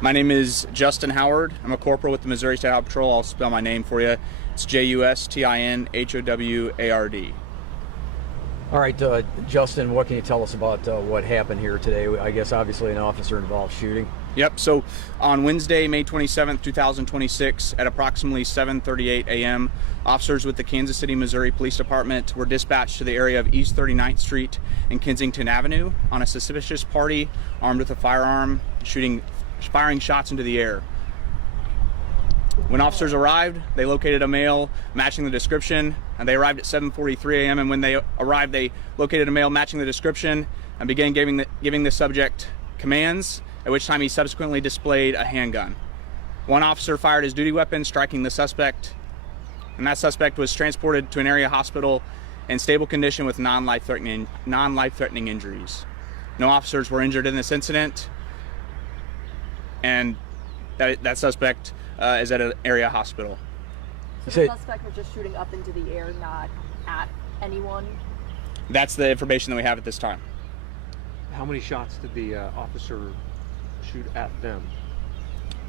My name is Justin Howard. I'm a corporal with the Missouri State Highway Patrol. I'll spell my name for you. It's JUSTINHOWARD. All right, Justin, what can you tell us about what happened here today? I guess obviously an officer-involved shooting. Yep, so on Wednesday, May 27th, 2026, at approximately 7:38 a.m., officers with the Kansas City, Missouri Police Department were dispatched to the area of East 39th Street and Kensington Avenue on a suspicious party armed with a firearm, firing shots into the air. When officers arrived, they located a male matching the description, and they arrived at 7:43 a.m. And when they arrived, they located a male matching the description and began giving the subject commands, at which time he subsequently displayed a handgun. One officer fired his duty weapon, striking the suspect, and that suspect was transported to an area hospital in stable condition with non-life-threatening injuries. No officers were injured in this incident, and that suspect is at an area hospital. So the suspect was just shooting up into the air, not at anyone? That's the information that we have at this time. How many shots did the officer shoot at them?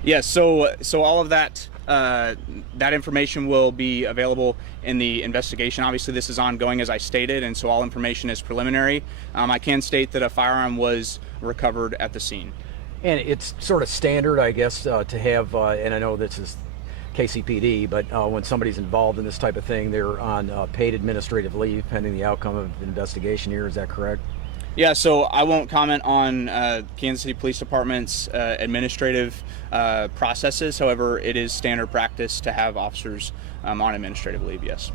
Yes, so all of that information will be available in the investigation. Obviously, this is ongoing, as I stated, and so all information is preliminary. I can state that a firearm was recovered at the scene. And it's sort of standard, I guess, to have, and I know this is KCPD, but when somebody's involved in this type of thing, they're on paid administrative leave pending the outcome of the investigation here. Is that correct? Yeah, so I won't comment on Kansas City Police Department's administrative processes. However, it is standard practice to have officers on administrative leave, yes.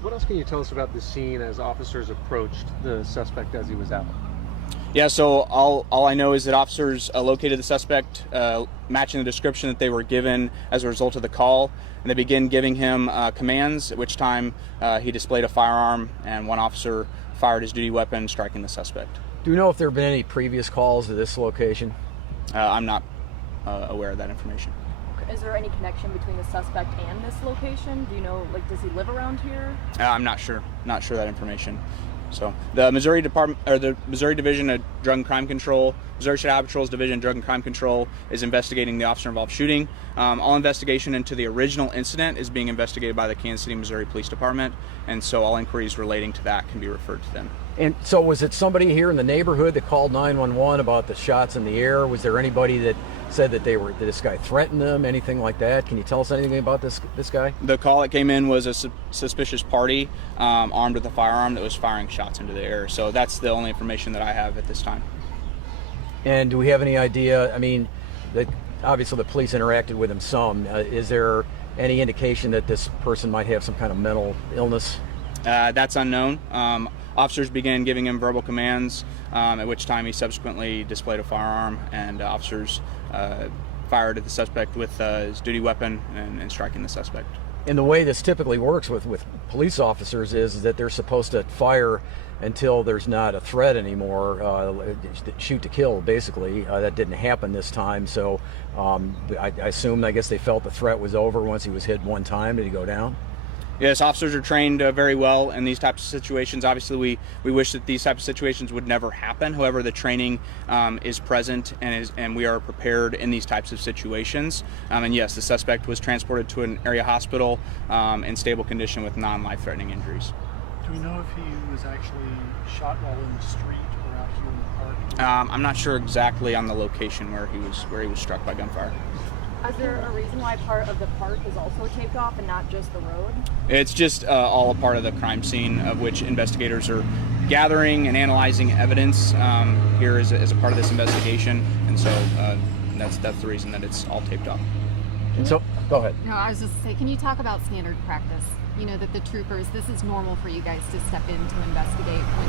What else can you tell us about the scene as officers approached the suspect as he was out? Yeah, so all I know is that officers located the suspect matching the description that they were given as a result of the call, and they began giving him commands, at which time he displayed a firearm, and one officer fired his duty weapon, striking the suspect. Do you know if there have been any previous calls to this location? I'm not aware of that information. Is there any connection between the suspect and this location? Do you know, does he live around here? I'm not sure. Not sure that information. So the Missouri Division of Drug and Crime Control, Missouri State Highway Patrol's Division of Drug and Crime Control is investigating the officer-involved shooting. All investigation into the original incident is being investigated by the Kansas City, Missouri Police Department, and so all inquiries relating to that can be referred to them. And so was it somebody here in the neighborhood that called 911 about the shots in the air? Was there anybody that said that that this guy threatened them, anything like that? Can you tell us anything about this guy? The call that came in was a suspicious party armed with a firearm that was firing shots into the air. So that's the only information that I have at this time. And do we have any idea, I mean, that obviously the police interacted with him some. Is there any indication that this person might have some kind of mental illness? That's unknown. Officers began giving him verbal commands, at which time he subsequently displayed a firearm, and officers fired at the suspect with his duty weapon and striking the suspect. And the way this typically works with police officers is that they're supposed to fire until there's not a threat anymore, shoot to kill, basically. That didn't happen this time, so I assume, I guess they felt the threat was over once he was hit one time. Did he go down? Yes, officers are trained very well in these types of situations. Obviously, we wish that these types of situations would never happen. However, the training is present and we are prepared in these types of situations. And yes, the suspect was transported to an area hospital in stable condition with non-life-threatening injuries. Do we know if he was actually shot while in the street or out here in the park? I'm not sure exactly on the location where he was struck by gunfire. Is there a reason why part of the park is also taped off and not just the road? It's just all a part of the crime scene, of which investigators are gathering and analyzing evidence here as a part of this investigation, and so that's the reason that it's all taped off. And so, go ahead. No, I was just saying, can you talk about standard practice? You know, that the troopers, this is normal for you guys to step in to investigate when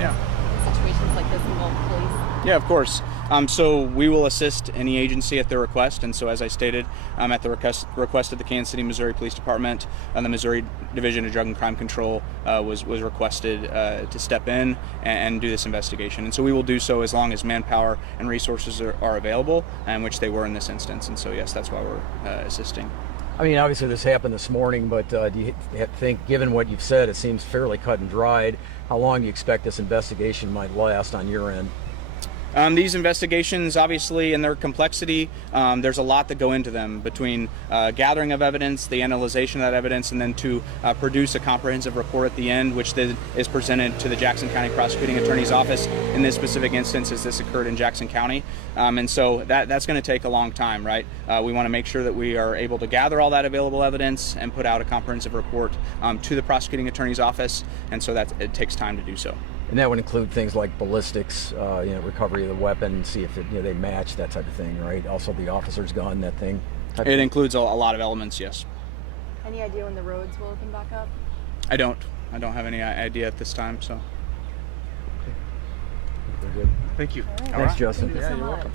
situations like this involve police? Yeah, of course. So we will assist any agency at their request, and so as I stated, at the request of the Kansas City, Missouri Police Department, the Missouri Division of Drug and Crime Control was requested to step in and do this investigation. And so we will do so as long as manpower and resources are available, and which they were in this instance. And so yes, that's why we're assisting. I mean, obviously this happened this morning, but do you think, given what you've said, it seems fairly cut and dried, how long do you expect this investigation might last on your end? These investigations, obviously, in their complexity, there's a lot that go into them between gathering of evidence, the analyzation of that evidence, and then to produce a comprehensive report at the end, which then is presented to the Jackson County Prosecuting Attorney's Office in this specific instance, as this occurred in Jackson County. And so that's going to take a long time, right? We want to make sure that we are able to gather all that available evidence and put out a comprehensive report to the Prosecuting Attorney's Office, and so it takes time to do so. And that would include things like ballistics, recovery of the weapon, see if they match, that type of thing, right? Also the officer's gun, that thing. It includes a lot of elements, yes. Any idea when the roads will open back up? I don't have any idea at this time, so. Very good. Thank you. All right. Thanks, Justin. Thank you so much.